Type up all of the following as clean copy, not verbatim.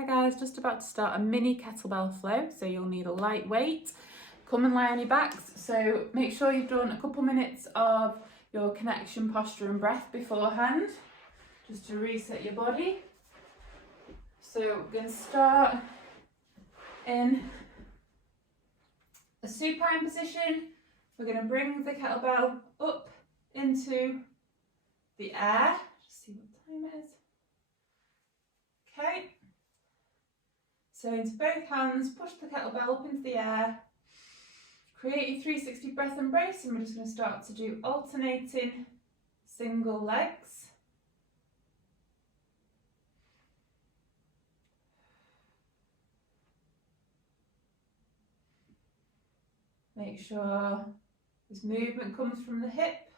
Hi guys, just about to start a mini kettlebell flow, so you'll need a light weight. Come and lie on your backs, so make sure you've done a couple minutes of your connection, posture and breath beforehand, just to reset your body. So we're going to start in a supine position. We're going to bring the kettlebell up into the air. Just see what time it is. Okay. So into both hands, push the kettlebell up into the air, create your 360 breath and brace, and we're just going to start to do alternating single legs. Make sure this movement comes from the hip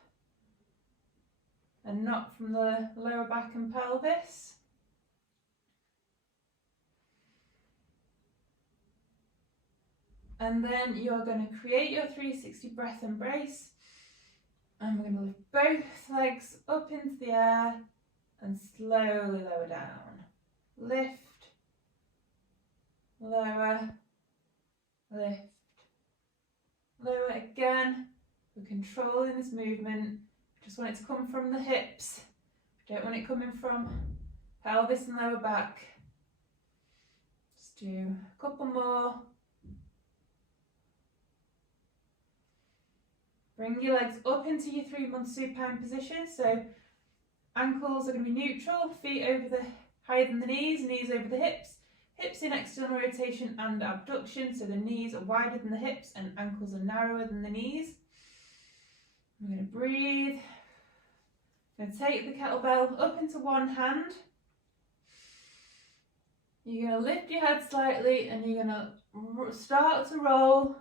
and not from the lower back and pelvis. And then you're going to create your 360 breath and brace, and we're going to lift both legs up into the air and slowly lower down. Lift, lower, lift, lower again. We're controlling this movement. We just want it to come from the hips. We don't want it coming from pelvis and lower back. Just do a couple more. Bring your legs up into your 3-month supine position. So ankles are going to be neutral, feet higher than the knees over the hips. Hips in external rotation and abduction, so the knees are wider than the hips and ankles are narrower than the knees. We're going to breathe. We're going to take the kettlebell up into one hand. You're going to lift your head slightly and you're going to start to roll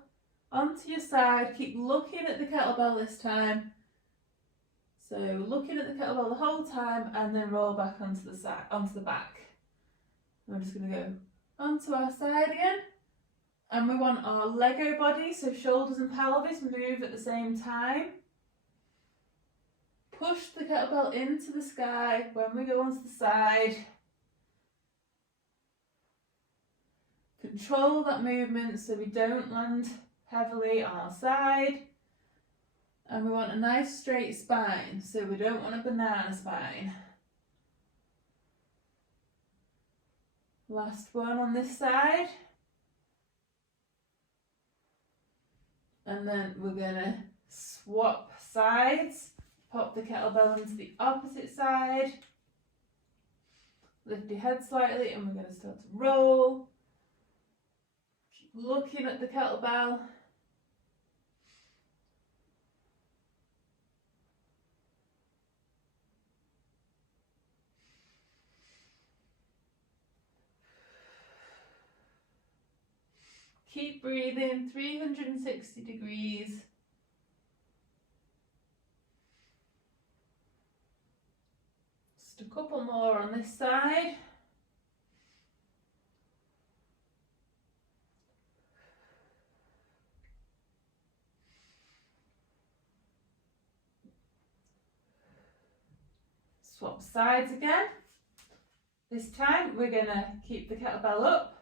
onto your side. Keep looking at the kettlebell this time. So looking at the kettlebell the whole time, and then roll back onto the side, onto the back. And we're just going to go onto our side again. And we want our Lego body, so shoulders and pelvis move at the same time. Push the kettlebell into the sky when we go onto the side. Control that movement so we don't land heavily on our side, and we want a nice straight spine, so we don't want a banana spine. Last one on this side, and then we're going to swap sides. Pop the kettlebell into the opposite side, lift your head slightly, and we're going to start to roll. Keep looking at the kettlebell. Keep breathing, 360 degrees. Just a couple more on this side. Swap sides again. This time we're going to keep the kettlebell up.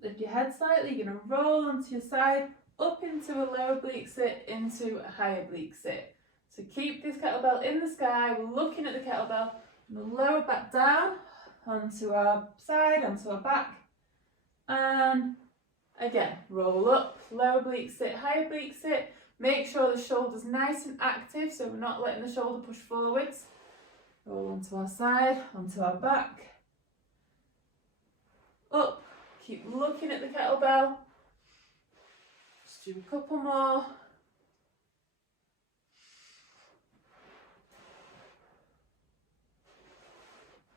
Lift your head slightly, you're going to roll onto your side, up into a lower oblique sit, into a high oblique sit. So keep this kettlebell in the sky, we're looking at the kettlebell, and we'll lower back down, onto our side, onto our back, and again, roll up, lower oblique sit, high oblique sit. Make sure the shoulder's nice and active, so we're not letting the shoulder push forwards. Roll onto our side, onto our back, up. Keep looking at the kettlebell. Just do a couple more.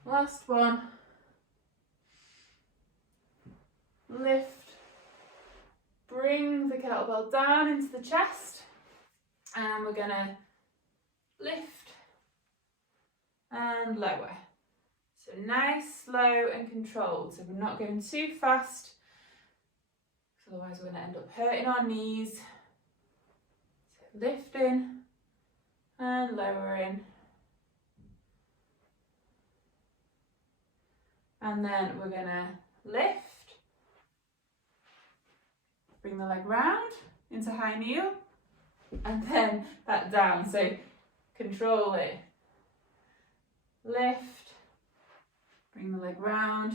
Last one. Lift. Bring the kettlebell down into the chest. And we're going to lift and lower. So nice, slow and controlled, so we're not going too fast, otherwise we're going to end up hurting our knees. So lifting and lowering, and then we're going to lift, bring the leg round into high kneel, and then back down. So control it, lift, bring the leg round.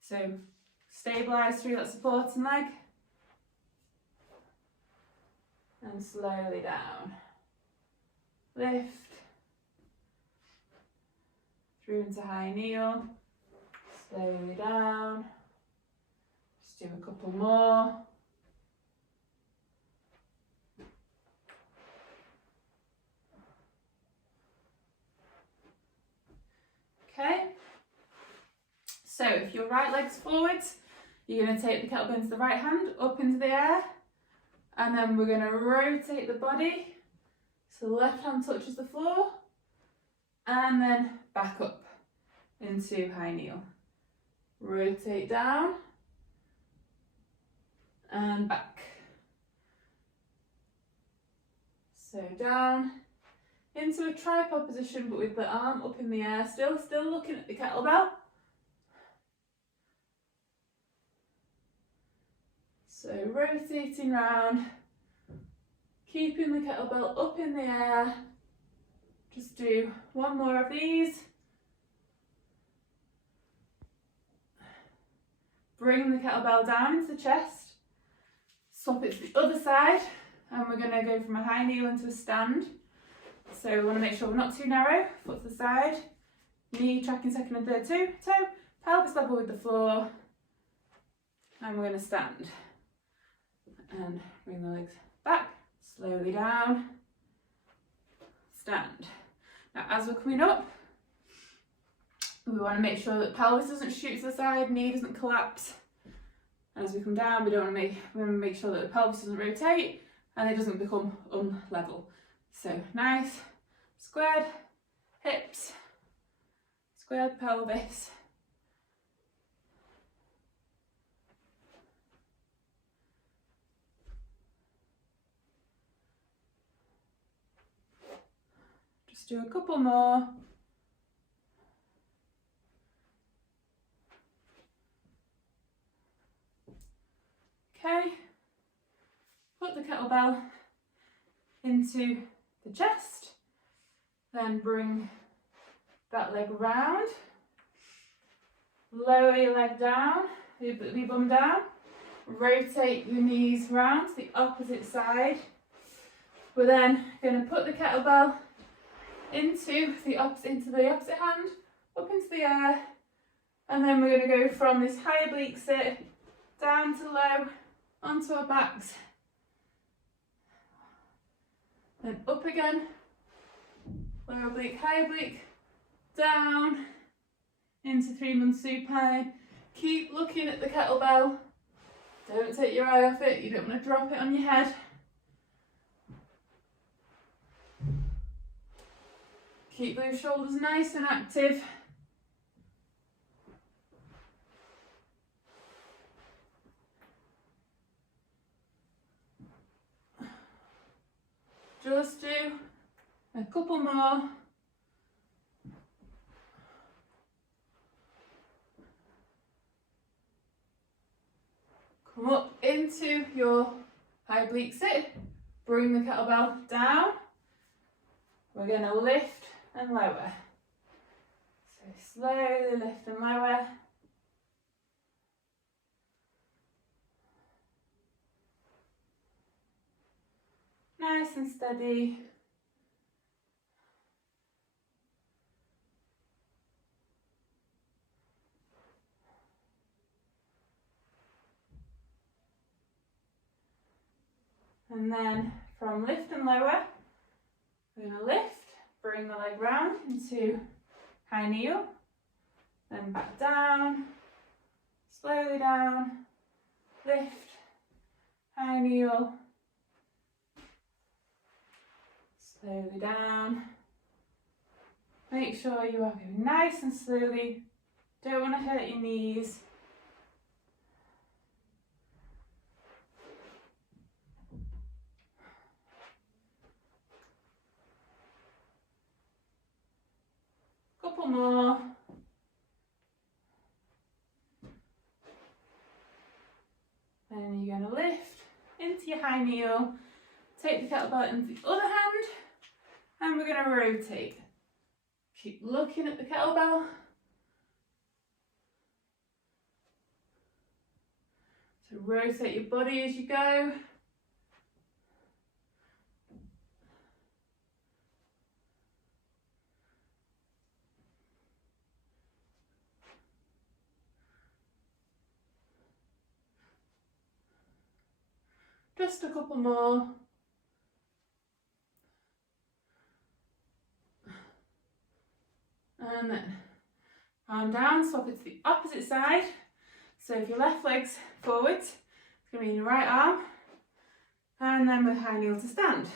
So stabilise through that supporting leg, and slowly down, lift, through into high kneel, slowly down, just do a couple more. Okay, so if your right leg's forwards, you're going to take the kettlebell into the right hand, up into the air, and then we're going to rotate the body so the left hand touches the floor, and then back up into high kneel. Rotate down, and back. So down, into a tripod position, but with the arm up in the air, still looking at the kettlebell. So rotating round, keeping the kettlebell up in the air. Just do one more of these. Bring the kettlebell down into the chest. Swap it to the other side, and we're going to go from a high kneel into a stand. So we want to make sure we're not too narrow, foot to the side, knee tracking second and third toe, pelvis level with the floor, and we're going to stand. And bring the legs back, slowly down, stand. Now as we're coming up, we want to make sure that pelvis doesn't shoot to the side, knee doesn't collapse. And as we come down, we want to make sure that the pelvis doesn't rotate and it doesn't become unlevel. So nice, squared hips, squared pelvis. Just do a couple more. Okay, put the kettlebell into the chest, then bring that leg round, lower your leg down, your bum down, rotate your knees round to the opposite side. We're then going to put the kettlebell into the opposite hand, up into the air, and then we're going to go from this high oblique sit down to low onto our backs, then up again, lower oblique, high oblique, down into 3-month supine. Keep looking at the kettlebell, don't take your eye off it, you don't want to drop it on your head. Keep those shoulders nice and active. Just do a couple more. Come up into your high oblique sit. Bring the kettlebell down. We're going to lift and lower. So slowly lift and lower. Nice and steady. And then from lift and lower, we're going to lift, bring the leg round into high kneel, then back down, slowly down, lift, high kneel, slowly down. Make sure you are going nice and slowly, don't want to hurt your knees. Couple more. your high kneel, take the kettlebell into the other hand, and we're going to rotate. Keep looking at the kettlebell. So rotate your body as you go. Just a couple more. And then arm down, swap it to the opposite side. So if your left leg's forward, it's going to be in your right arm. And then with high kneel to stand.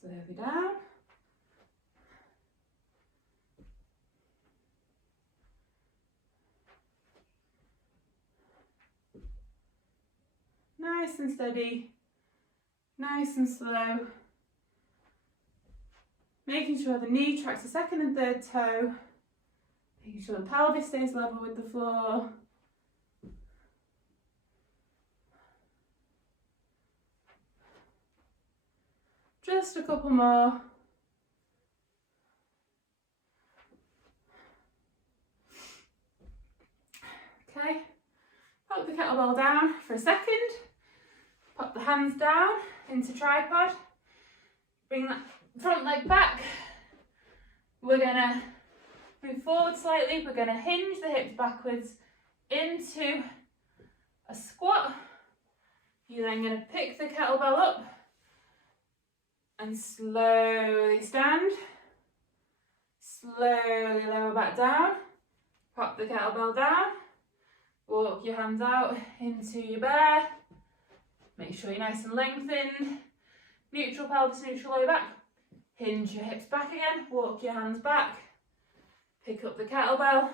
Slowly down. Nice and steady, nice and slow. Making sure the knee tracks the second and third toe. Making sure the pelvis stays level with the floor. Just a couple more. Okay, pop the kettlebell down for a second. Pop the hands down into tripod. Bring that front leg back. We're gonna move forward slightly. We're gonna hinge the hips backwards into a squat. You're then gonna pick the kettlebell up and slowly stand. Slowly lower back down. Pop the kettlebell down. Walk your hands out into your bear. Make sure you're nice and lengthened. Neutral pelvis, neutral lower back. Hinge your hips back again. Walk your hands back. Pick up the kettlebell.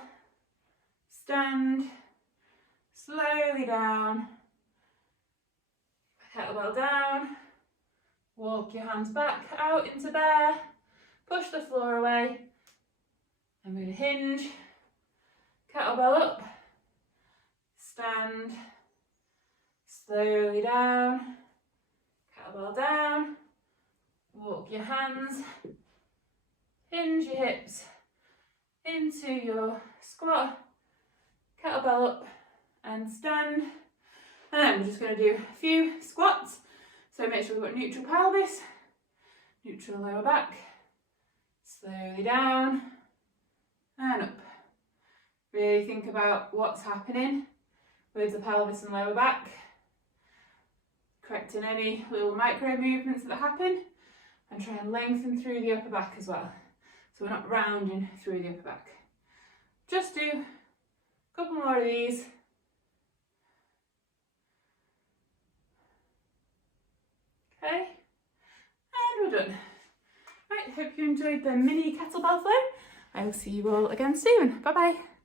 Stand. Slowly down. Kettlebell down. Walk your hands back out into bear. Push the floor away. And we're going to hinge. Kettlebell up. Stand. Slowly down. Kettlebell down. Walk your hands. Hinge your hips into your squat. Kettlebell up and stand. And then we're just going to do a few squats. So make sure we've got neutral pelvis, neutral lower back. Slowly down and up. Really think about what's happening with the pelvis and lower back. Correcting any little micro movements that happen, and try and lengthen through the upper back as well. So we're not rounding through the upper back. Just do a couple more of these. Okay, and we're done. Right, hope you enjoyed the mini kettlebell flow. I will see you all again soon. Bye bye.